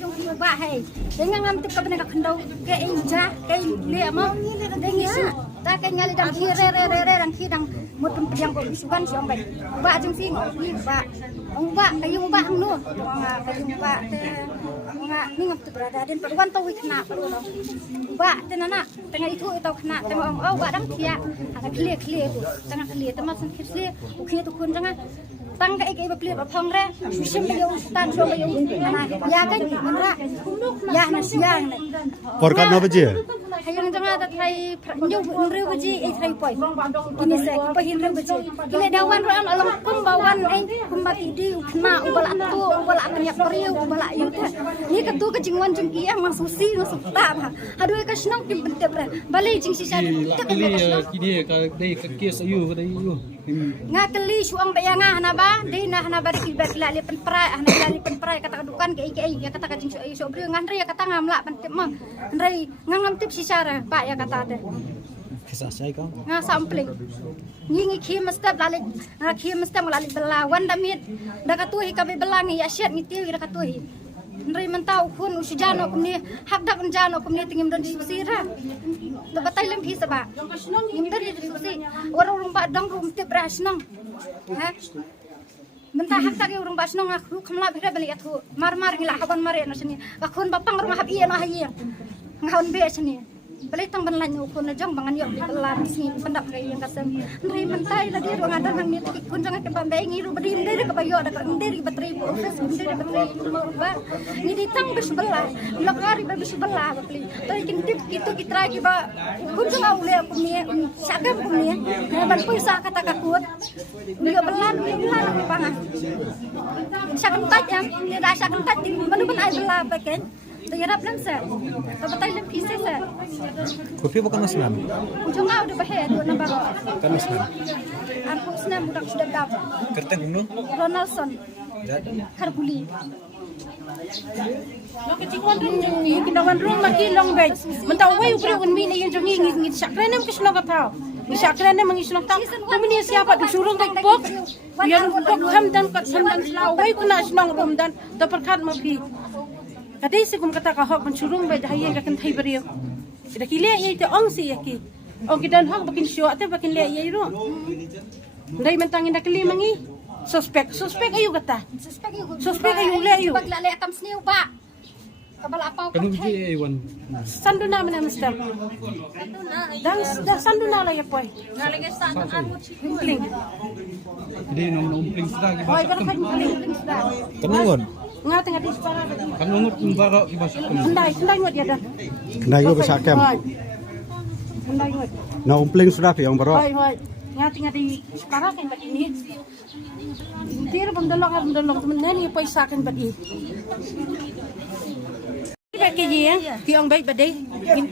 kunjung ba hai dengan ngam tip ka bena ka khandau ke inja ke le ma dengi su ta ke ngali dang ki re dang ki dang mutum piang ko isukan si ong bai ba jung sing ni ba ong ba kayu ba hang nu kayu ba te nga ni ngam tu berada den perwan to wik na perlu ba te nana tengah itu kena tengah ong ba dang kia ada clear tu tengah clear teman sen clear ukhi tu kun tengah tang ka ikai ba clear ba phong re susim ba yung stan so ba yung ana ya kan manra ya na siang ne Porkat no baje hayang tengah ta thai nyu nru baji ai thai poi kini se pa hin ru baji kile dawan ro an along kum bawan ai kum ba ti di kena ubal atu ubal atnya priu ubal ayu ta ni ka tu ka jingwan jing kia mang susi no sukta ba hadu ka snong kim bente bre bali jing sisa kini ka dei ka kes ayu ka dei ayu nga kali suang bayanga hana ba dei na hana ba di ba kila le pen prai hana kila pen prai kata dukan ke ya kata ka jing so ayu so bre ngan re kata ngamla bente ma ndai ngam tip sisara pak ya kata de kisah saya kau nga sampling ngi khi mesti lali nga khi mesti mulali belawan damit da katuhi ka belangi ya syat ngiti da katuhi ndri mentau kun usujano kumni hak dak njano kumni tingim dan diskusira da batai lem phisa ba ngim dari diskusi warung ba dong rum tip rasnong ha mentah hak tak urung ba snong aku khamla bhira bali athu mar ngila haban mare na sini ba khun ba pang rumah habi na hayi ngaun be sini beli tang banlan ukun na jong bangan yok di belan sini pendak kay yang kasem ndri mentai la di ruang adan hang ni kun jang ke pambe ngi ru bedi ndri ke bayo da ndri bateri bu ofis ndri bateri ba ni di tang be sebelah lokari be sebelah beli tai kin tip kitu kitra ki ba kun jang au le aku ni sagam ku ni ban puisa kata kakut ni belan pangan sagam taj yang ni da sagam taj ban ban ai bela ba ken Tayarap lang sir. Tabatay lang pieces sir. kopi bukan nasnan Ujung nga udah bahaya doon na bago. kan nasnan Ang kusna mudak sudah dap. kerteng kumno Ronaldson. Karbuli. Nakikikuan rin yung ginawan rin magilong bed. Mantaway ubri un mini yung ngingit sakran nam kisno ka tao. Isakran nam mangislong tao. Kumini siapa disurong kay pok. Yan pok hamdan kat samdan laway kuna sinong rumdan daperkat mapi. Kadai sigum kata ka hok mensurung bed hayen ka kan thai bariyo. Ida kile ye te ong si yaki. Ong kidan hok bakin syo ate bakin le ye ro. Ndai mentangin dakli mangi. Suspek ayu kata. Suspek ayu le ayu. Paglali akam sniw ba. Kabal apaw kanu ji aywan Sandu na mana mister. Dan sandu na la ya poy. Umpling. jadi nom umpling sida ki Hoy basok berkat umpling. kenangon Nga tengah di sekolah. kan ngut bara ki basok Kendai ngot ya dah. kena yo bisa kem Hoy. Kendai ngot. na umpling sudah pi yang baro Hoy. Nga tengah di sekolah kan bat ini. Tira bang dolong temen ni poy sakin bat i. Baik je ya, tiang baik badai.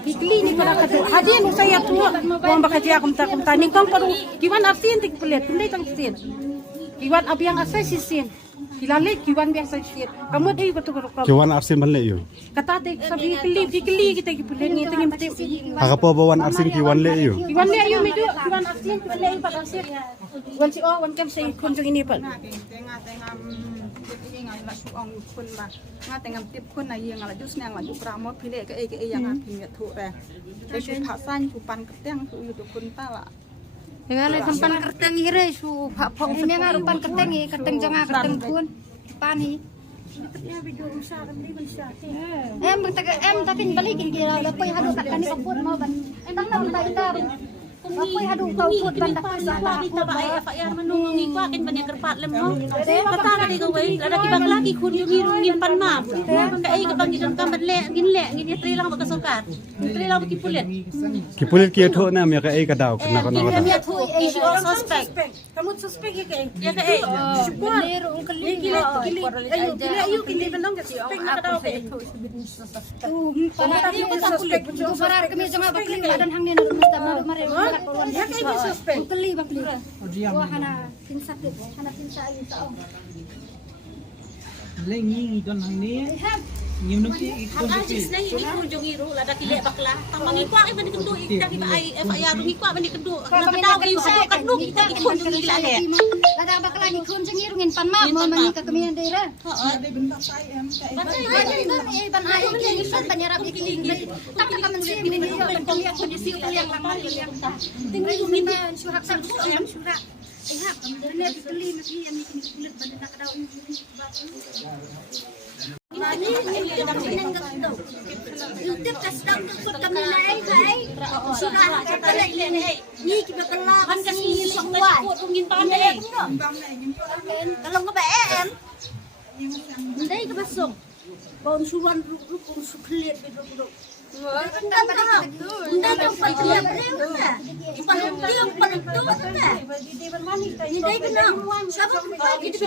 Ikli ni pada kata, hadiah nu saya tua, uang bakaji aku minta ni kau perlu kiwan artiin tik pelet, kundai tang sin. Kiwan abi yang asai sisin, kilale kiwan biasa sisin. Kamu deh betul betul. kiwan arsin malle yo Kata tik sabi ikli kita kipelet ni tengin betul. agapo bawan arsin kiwan le yo Kiwan ni ayu medu, kiwan artiin kiwan ni pada asin. Wan si wan kem saya kunjung ini pak. Tengah ngala suang kun ba nga tengam tip kun na yang ngala jus nang laju pramo pile ke yang apin ya thu re te su phasan su pan keteng su yu kun tala Dengan sampan kerteng ire su pak pong ini nga rupan kerteng kerteng janga kerteng kun pani. Em tapi balikin kira lapoy hadu kat kani kaput mau ban. Tang na ta ita. Lapoy hadu kau put ban dak sa ta. FIR menunggi ku akin banyak kerpat lemo. Kata ka di gawai, ada kibak lagi kun yung ngirungin pan map. Kai ka bang gidon ka madle, ngin tri lang magkasukat. Tri lang kipulit. kipulit kia tho na me ka ai ka daw kena kono ka Kami atu issue all suspect. Kamu suspek ya ke? Ya kai. Belir ung keli. Ayu kini benong ke suspek nak daw ke? Tapi suspek betul. Parar kami janga bakli badan hang ni na mesti mau mare. Ya kayak suspek. Keli bakli. Wah hana pinsa ayu sa. lengi don hang ni ngim no ki Hal ajis na ini kunjung iru lada kile bakla. Tamang ikwa ay bani kendu ikda ki ay FIR ngi kwa bani kendu. Nak daw kayo sa kaduk kita kunjung ilale. Ada bakal lagi kun cengi rungin pan mak mau mani ke kemian daerah. Ada bentar saya em kayak Ini ban air ini sun banyarap iki. Tak tak kamen sih ini ban kuliah kondisi kuliah lama kuliah. Tinggal ini surak sang yang surak. Ihap bener dibeli mesti yang ini kulit ban nak daun. Intip kasdang tukut kami naik surat kata ini ni kita kelak Kan kasi sok na ko tungin pa ni. kalau nggak em hindi ka basok bawang suwan rukun suklit bidok hindi ka pagkiyap na pagkiyap palito na hindi ka na siapa itu